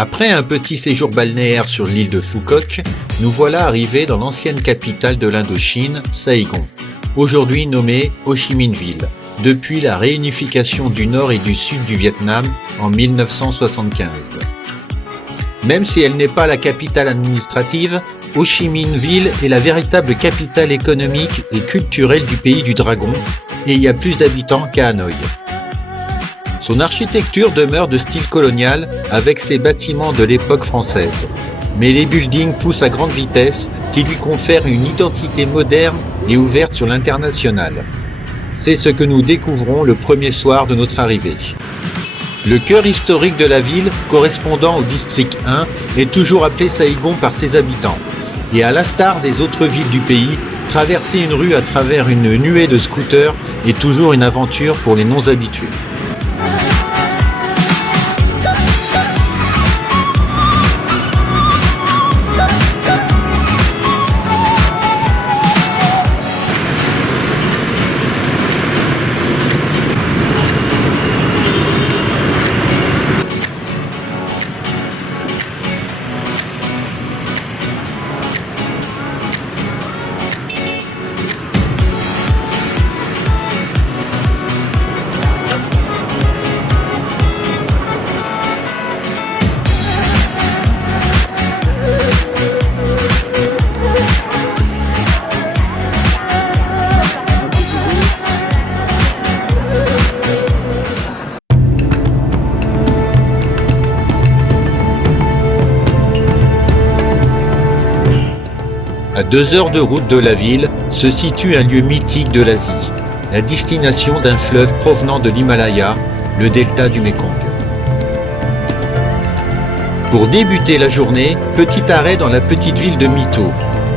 Après un petit séjour balnéaire sur l'île de Phuoc, nous voilà arrivés dans l'ancienne capitale de l'Indochine, Saigon, aujourd'hui nommée Ho Chi Minh Ville, depuis la réunification du nord et du sud du Vietnam en 1975. Même si elle n'est pas la capitale administrative, Ho Chi Minh Ville est la véritable capitale économique et culturelle du pays du dragon, et il y a plus d'habitants qu'à Hanoï. Son architecture demeure de style colonial avec ses bâtiments de l'époque française. Mais les buildings poussent à grande vitesse qui lui confèrent une identité moderne et ouverte sur l'international. C'est ce que nous découvrons le premier soir de notre arrivée. Le cœur historique de la ville, correspondant au district 1, est toujours appelé Saigon par ses habitants. Et à l'instar des autres villes du pays, traverser une rue à travers une nuée de scooters est toujours une aventure pour les non-habitués. À 2 heures de route de la ville se situe un lieu mythique de l'Asie, la destination d'un fleuve provenant de l'Himalaya, le delta du Mékong. Pour débuter la journée, petit arrêt dans la petite ville de My Tho,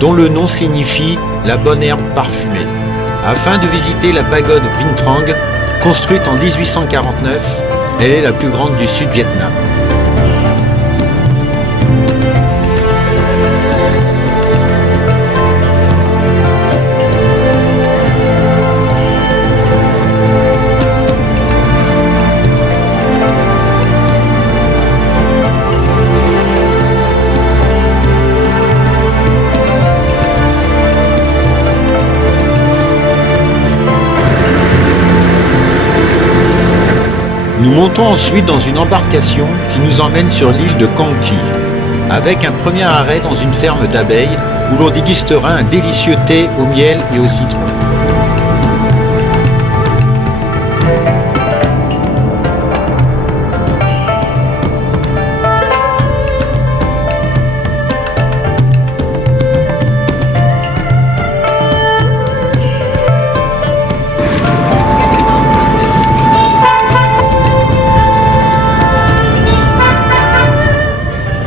dont le nom signifie « la bonne herbe parfumée », afin de visiter la pagode Vinh Trang, construite en 1849, elle est la plus grande du Sud-Vietnam. Nous montons ensuite dans une embarcation qui nous emmène sur l'île de Cang Qui, avec un premier arrêt dans une ferme d'abeilles où l'on dégustera un délicieux thé au miel et au citron.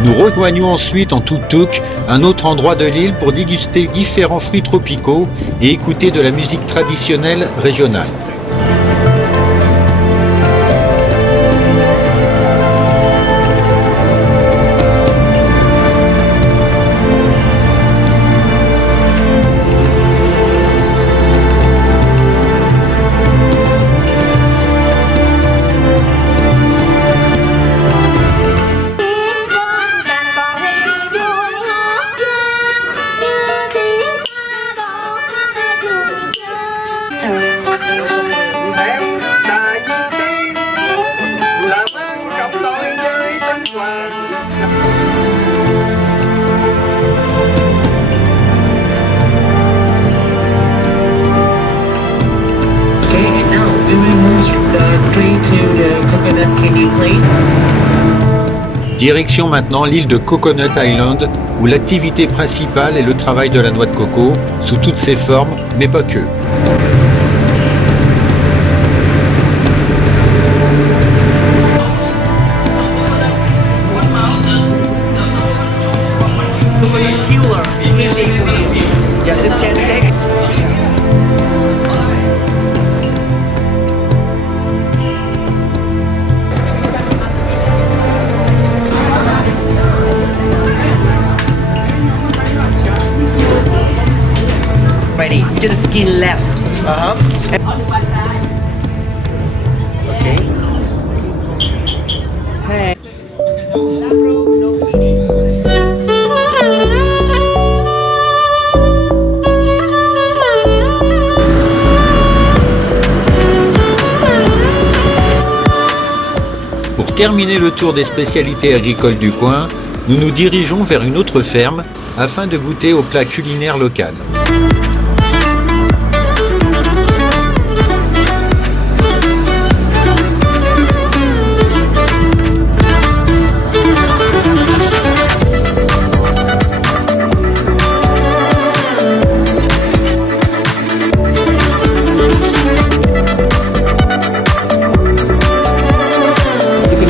Nous rejoignons ensuite en tuk-tuk un autre endroit de l'île pour déguster différents fruits tropicaux et écouter de la musique traditionnelle régionale. Direction maintenant l'île de Coconut Island, où l'activité principale est le travail de la noix de coco, sous toutes ses formes, mais pas que. already. You did the skin left. Okay. Hey. Pour terminer le tour des spécialités agricoles du coin, nous nous dirigeons vers une autre ferme afin de goûter aux plats culinaires locaux.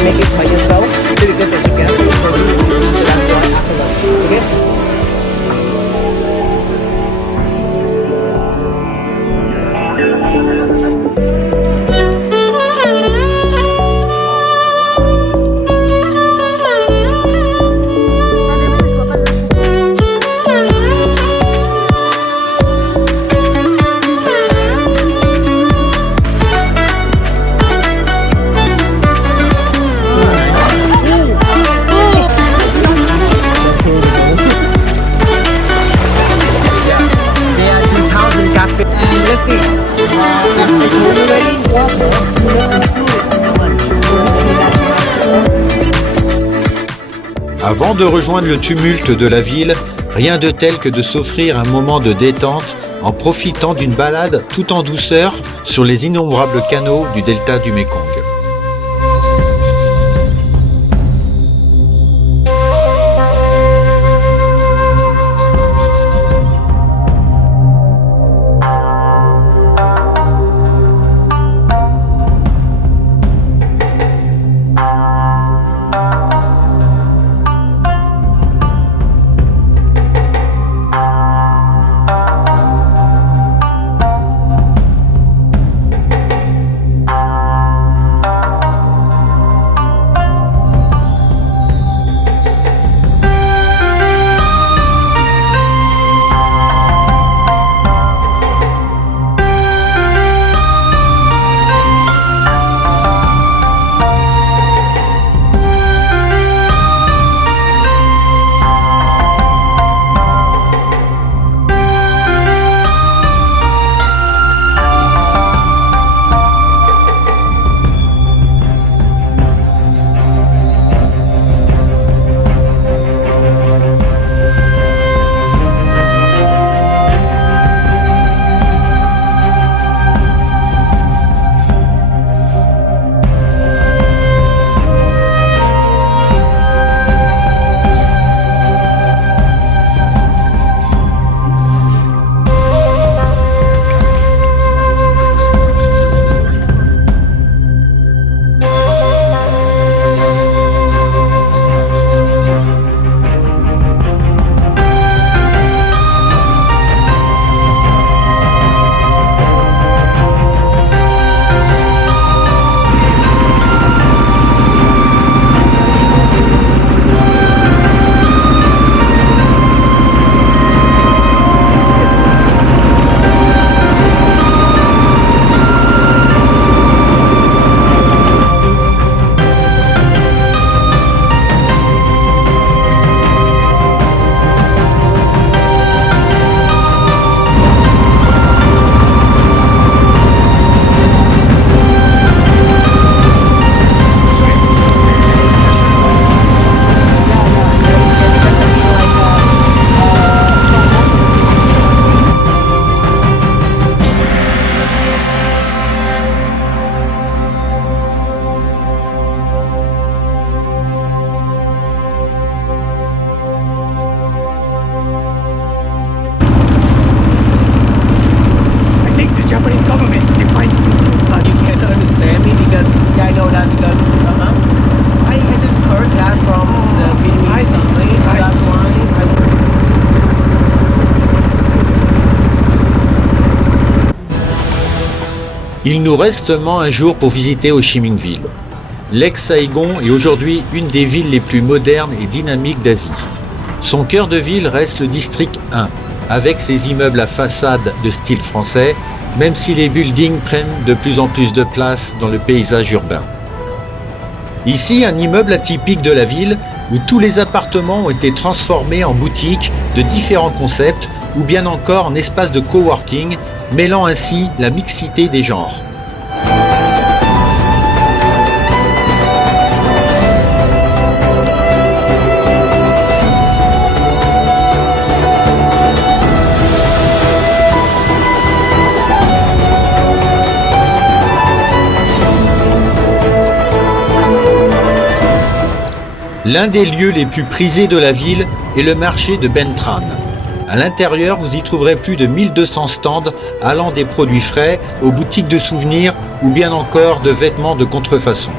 Make it by yourself because as you get up, so that's why afterwards. Okay? Avant de rejoindre le tumulte de la ville, rien de tel que de s'offrir un moment de détente en profitant d'une balade tout en douceur sur les innombrables canaux du delta du Mékong. Il nous reste seulement un jour pour visiter Ho Chi Minh Ville. L'ex-Saigon est aujourd'hui une des villes les plus modernes et dynamiques d'Asie. Son cœur de ville reste le district 1, avec ses immeubles à façade de style français, même si les buildings prennent de plus en plus de place dans le paysage urbain. Ici, un immeuble atypique de la ville où tous les appartements ont été transformés en boutiques de différents concepts ou bien encore en espaces de coworking, mêlant ainsi la mixité des genres. L'un des lieux les plus prisés de la ville est le marché de Bentran. À l'intérieur, vous y trouverez plus de 1200 stands allant des produits frais aux boutiques de souvenirs ou bien encore de vêtements de contrefaçon.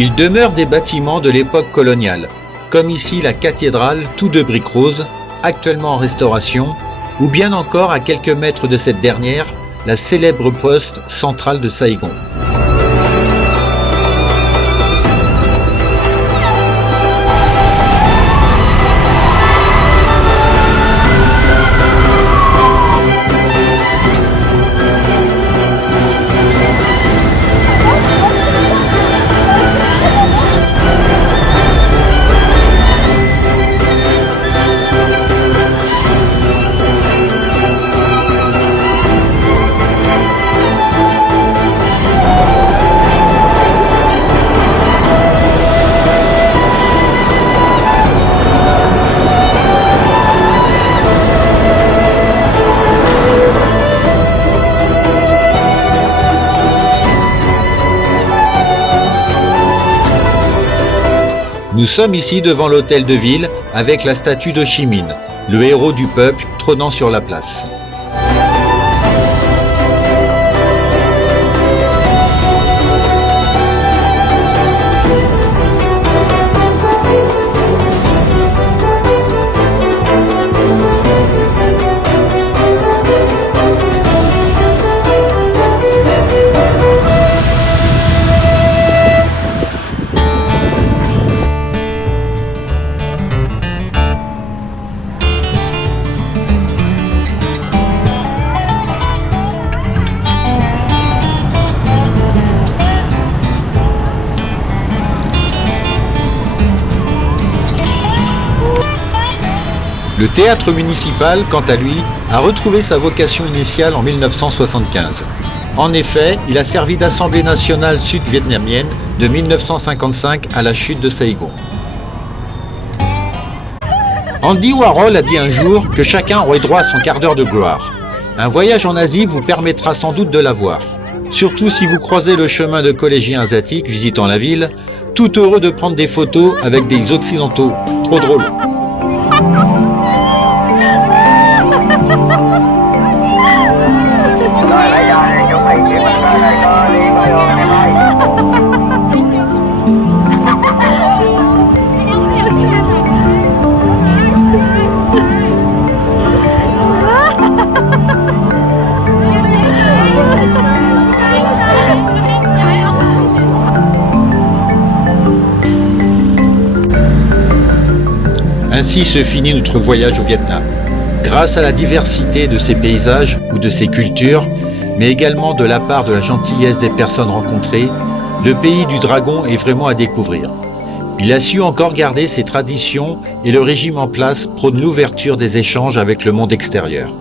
Il demeure des bâtiments de l'époque coloniale, comme ici la cathédrale, tout de briques roses, actuellement en restauration, ou bien encore à quelques mètres de cette dernière, la célèbre poste centrale de Saïgon. Nous sommes ici devant l'hôtel de ville avec la statue d'Ho Chi Minh, le héros du peuple trônant sur la place. Le théâtre municipal, quant à lui, a retrouvé sa vocation initiale en 1975. En effet, il a servi d'Assemblée nationale sud-vietnamienne de 1955 à la chute de Saïgon. Andy Warhol a dit un jour que chacun aurait droit à son quart d'heure de gloire. Un voyage en Asie vous permettra sans doute de l'avoir. Surtout si vous croisez le chemin de collégiens asiatiques visitant la ville, tout heureux de prendre des photos avec des occidentaux. Trop drôle. Ainsi se finit notre voyage au Vietnam. Grâce à la diversité de ses paysages ou de ses cultures, mais également de la part de la gentillesse des personnes rencontrées, le pays du dragon est vraiment à découvrir. Il a su encore garder ses traditions et le régime en place prône l'ouverture des échanges avec le monde extérieur.